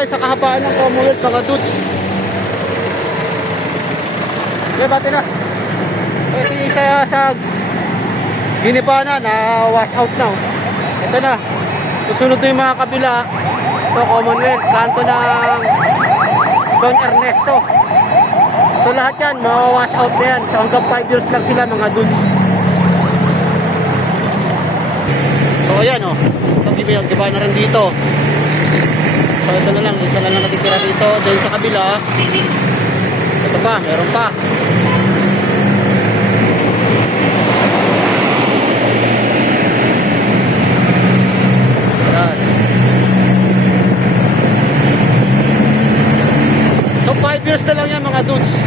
tayo sa kahabaan ng Commonwealth mga dudes. Okay, bati na. So ito yung isa sa giniba na wash out na. Ito na. Susunod na yung mga kabila. Ito Commonwealth, kanto ng Don Ernesto. So lahat yan, wash out na yan. So hanggang 5 years lang sila mga dudes. So ayan o, itong giba na rin dito. So ito na lang, isa na lang natitira dito. Then sa kabila, ito pa, meron pa. Ayan. So 5 years na lang yan mga dudes.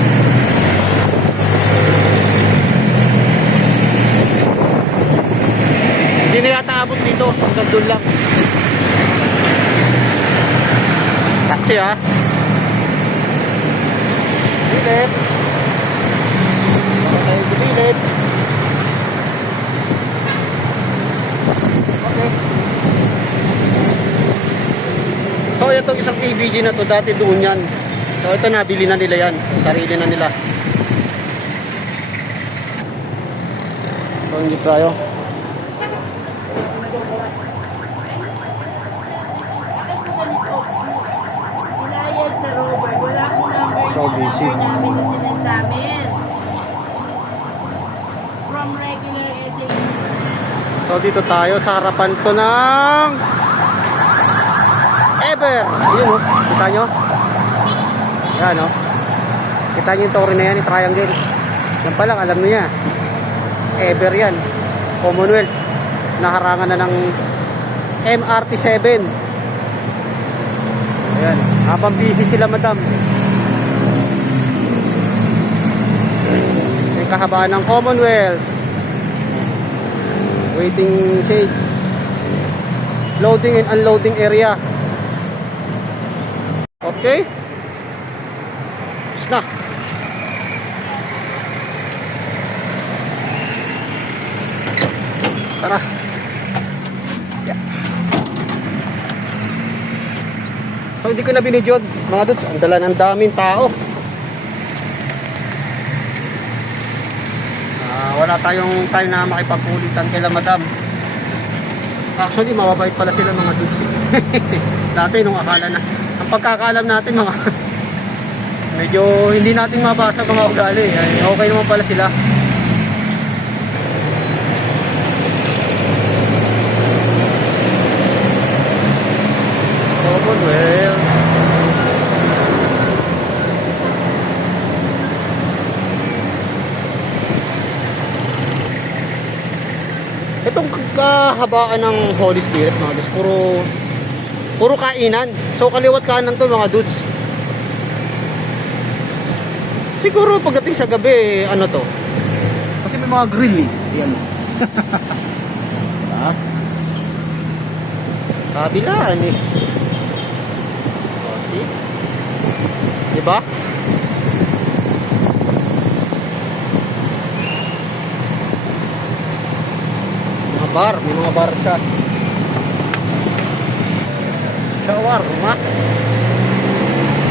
Hindi na yata abot dito, hanggang doon lang. Taxi ha. Bilit. Para tayo bilit. Okay. So itong isang PBG na to, dati doon yan. So ito nabili na nila yan. Sarili na nila. So hindi tayo. So busy. From regular SA. So dito tayo sa harapan to ng Ever. Ayun o, kita nyo? Yan o. Kita nyo yung tore na yan, yung triangle. Yan pa lang, alam nyo niya. Ever yan. Commonwealth. Naharangan na ng MRT7. Ayan. Habang busy sila madam. May kahabaan ng Commonwealth. Waiting shade. Loading and unloading area. Okay. Tapos na. Tara. Yeah. So hindi ko na binidyo mga dudes. Ang dala ng daming tao. Wala tayong time na makipagkulitan kay madam. Actually mababait pala sila mga dudes. Dati nung akala na, ang pagkakaalam natin mga medyo hindi natin mabasa mga ugali. Okay naman pala sila. Well, itong kahabaan ng Holy Spirit mga dudes, puro kainan. So kaliwat kanan to mga dudes. Siguro pagdating sa gabi, ano to? Kasi may mga grill eh. Yan. Ha? Kabilaan eh. Oh, see? Diba? Mga bar. May mga bar siya. Shawarma.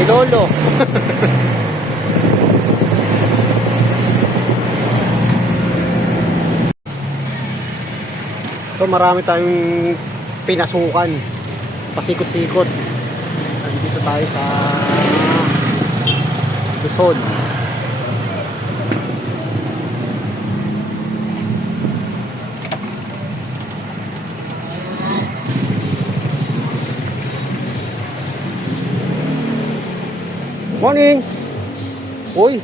Si Lolo. So marami tayong pinasukan, pasikot-sikot. Nandito tayo sa Luzon. Morning! Uy,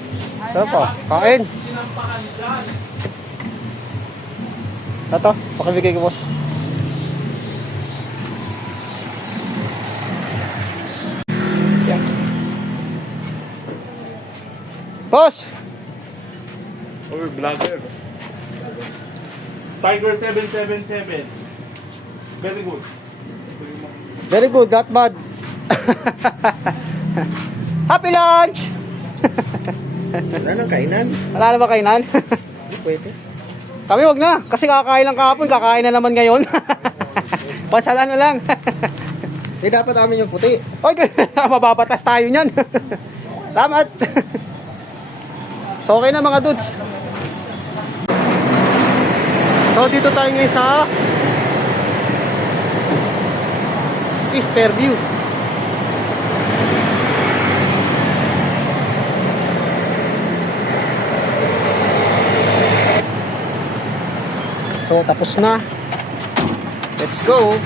sarap pa. Kain! Ito, pakibigay ko boss. Yan. Boss! Or vlogger. Tiger 777. Very good. Very good, not bad. Happy lunch! Wala nang kainan. Wala na ba kainan? Hindi pwede. Kami wag na, kasi kakain lang kahapon, kakain na naman ngayon. Pansalan na lang. dapat amin yung puti. Oy, mababatas tayo niyan. Salamat. So okay na mga dudes. So dito tayo ngayon sa East Fairview. So tapos na. Let's go.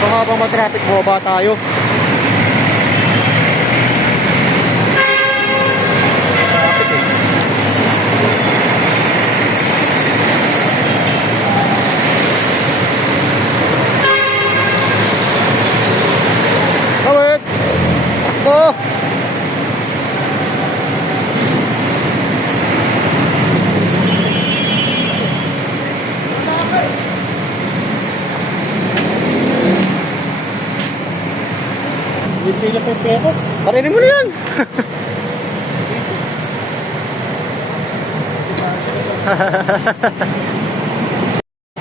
So habang mag-traffic, bumaba tayo. Kawit! Takbo! Pila pa yung peko. Karinin mo na yan!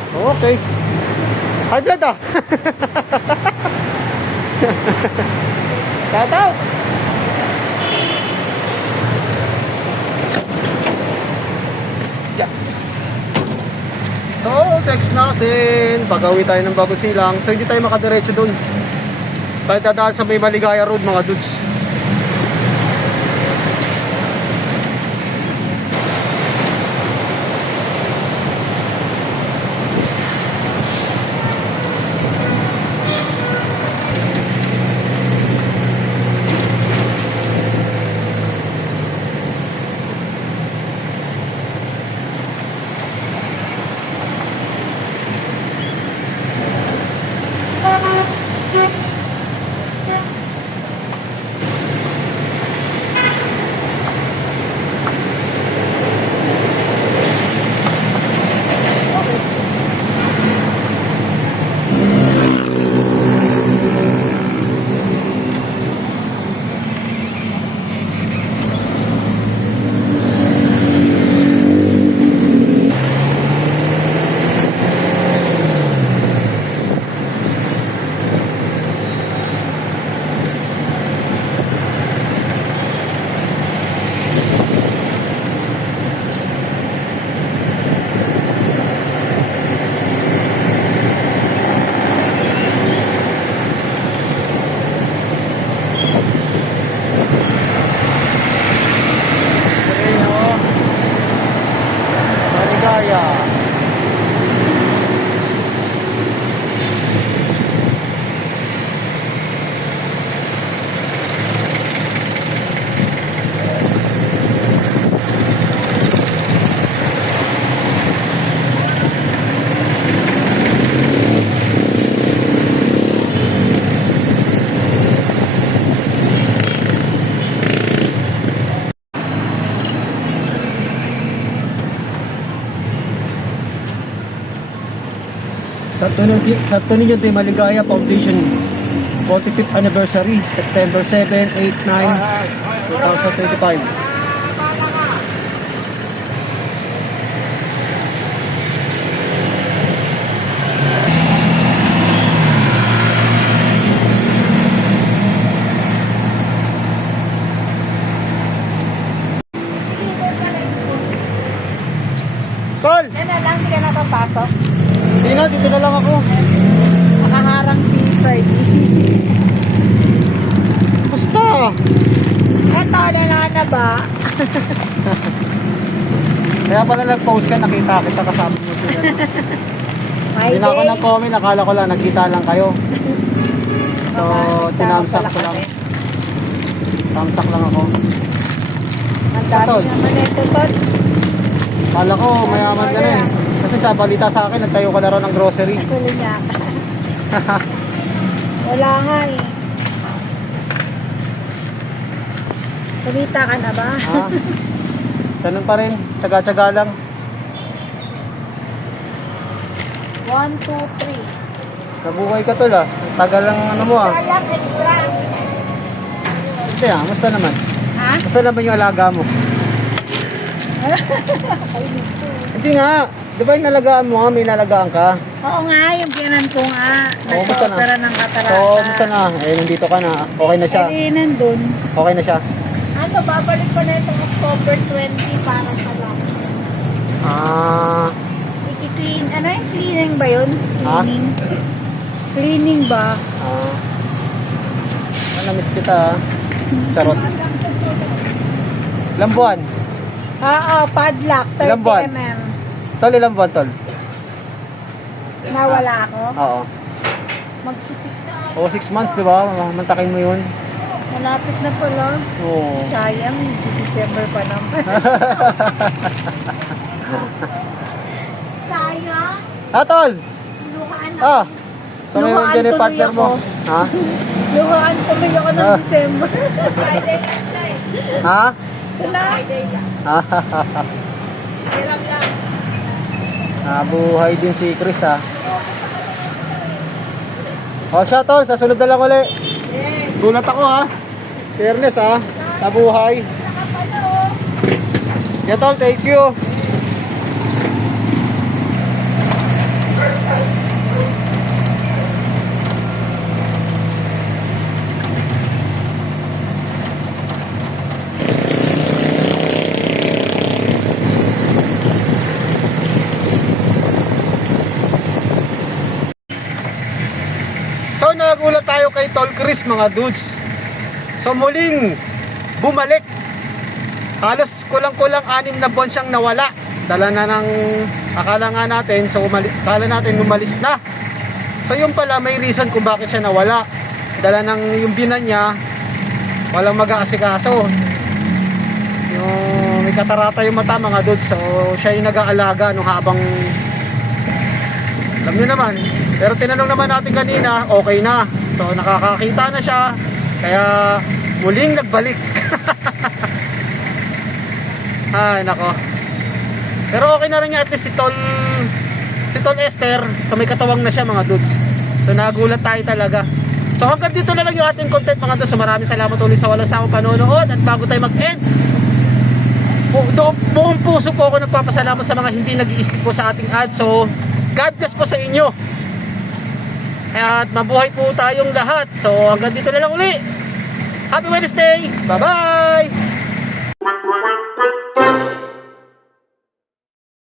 Okay. High blood ah! Shout out! Yeah. So, text natin. Pag-awi tayo ng Babusilang. So, hindi tayo makadiretso dun. Tayo dadaan sa may Maligaya Road, mga dudes. Santo Niño de Maligaya Foundation 45th anniversary, September 7, 8, 9, 2025. Tol! Yan na lang, hindi ka nakapasok. Hindi na, dito na lang ako. Nakaharang si Fergie. Basta! Eto, na ba? Kaya pala nag-post ka, nakita kita kasama mo sila. My Hindi na ako day. nag-comment, akala ko lang, nagkita lang kayo. So, sinamsak ko lang. Samsak lang ako. Ang dami Tol. naman ito, Tol. Kala ko, mayaman ka na eh. Kasi sa balita sa akin, nagtayo ka na raw ng grocery. Tuloy niya. Wala nga eh. Kumita ka na ba? Ha? Ganun pa rin, tsaga-tsaga lang. 1, 2, 3. Nabuhay ka tol ah. Tagal lang ano mo ah. Extra lang, extra. Hindi ah, musta naman? Ha? Musta naman yung alaga mo? Ay, gusto. Hindi nga, di ba yung nalagaan mo nga, may nalagaan ka? Oo nga, yung pinan ko nga. Oo, basta na. Nagpa-opera ng katarata. So, musta na? Eh, nandito ka na. Okay na siya. Eh, nandun. Okay na siya. Ano, babalik ko na itong October 20 para sa last. Ah, I-clean. Ano yung cleaning ba yun? Ha? Cleaning. Cleaning ba? namiss kita ah. Charot. Ilang buwan? Oo, padlock. 30 Ilang buwan? mm. Tol, ilang buwan tol? Nawala ako. Oo. Magsi-6 na ako. O, 6 months, di ba? Mantakin mo yun. Malapit na pala. Oo. Sayang, December pa naman. Sayang. Ah, tol! Luhaan na. Ah! So, may Luhaan dyan yung tuloy partner mo. ako. Ha? Luhaan tuloy ako ng Ah. December. Ha? Wala. Nabuhay din si Chris ha. O siya tol, sa sunod na lang uli. Gulat ako ha. Fairness ha. Nabuhay. Yeah tol, thank you. So nagulat tayo kay Tol Chris mga dudes. So muling bumalik. Halos kulang-kulang 6 na buwan siyang nawala. Dala na ng akala nga natin, so akala natin umalis na. So yun pala may reason kung bakit siya nawala. Dala ng yung binan niya, walang mag-aasikaso. Yung may katarata yung mata mga dudes. So siya yung nag-aalaga nung habang alam niyo naman. Pero tinanong naman natin kanina, okay na. So nakakakita na siya. Kaya muling nagbalik. Ay nako. Pero okay na rin niya at least si Tol Esther. So may katawang na siya mga dudes. So nagulat tayo talaga. So hanggang dito na lang yung ating content mga dudes. So maraming salamat ulit sa walang sawang panonood. At bago tayo mag-end, buong puso po ako nagpapasalamat sa mga hindi nag-i-skip po sa ating ad. So God bless po sa inyo. At mabuhay po tayong lahat. So hanggang dito na lang uli. Happy Wednesday. Bye bye.